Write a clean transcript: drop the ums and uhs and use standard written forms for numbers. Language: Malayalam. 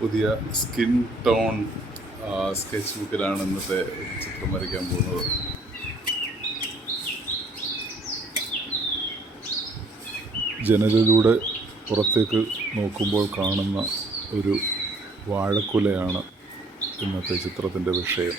പുതിയ സ്കിൻ ടോൺ സ്കെച്ച് ബുക്കിലാണ് ഇന്നത്തെ ചിത്രം വരയ്ക്കാൻ പോകുന്നത്. ജനലിലൂടെ പുറത്തേക്ക് നോക്കുമ്പോൾ കാണുന്ന ഒരു വാഴക്കുലയാണ് ഇന്നത്തെ ചിത്രത്തിൻ്റെ വിഷയം.